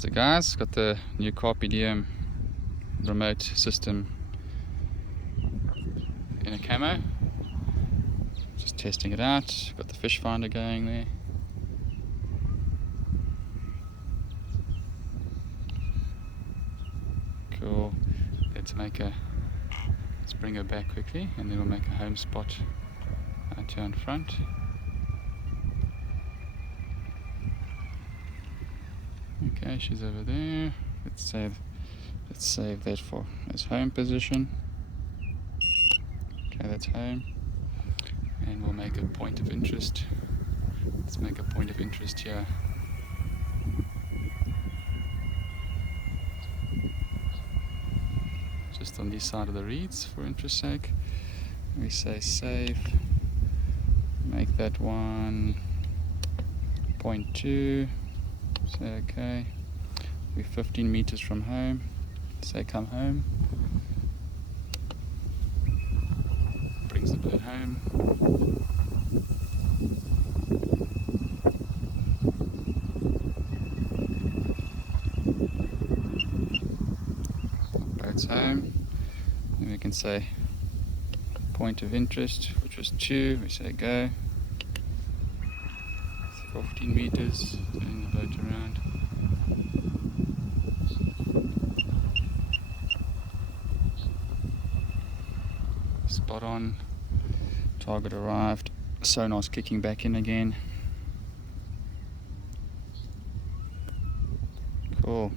How's it, guys? Got the new CarpeDiem remote system in a camo. Just testing it out. Got the fish finder going there. Cool. Let's bring her back quickly, and then we'll make a home spot out here in front. Okay, she's over there. Let's save that for as home position. Okay, that's home. And we'll make a point of interest. Let's make a point of interest here. Just on this side of the reeds, for interest's sake. We say save. Make that 1.2. Say okay. We're 15 meters from home. Say come home. Brings the bird home. Bird's home. Then we can say point of interest, which was 2. We say go. 15 meters, turning the boat around. Spot on. Target arrived. Sonar's kicking back in again. Cool.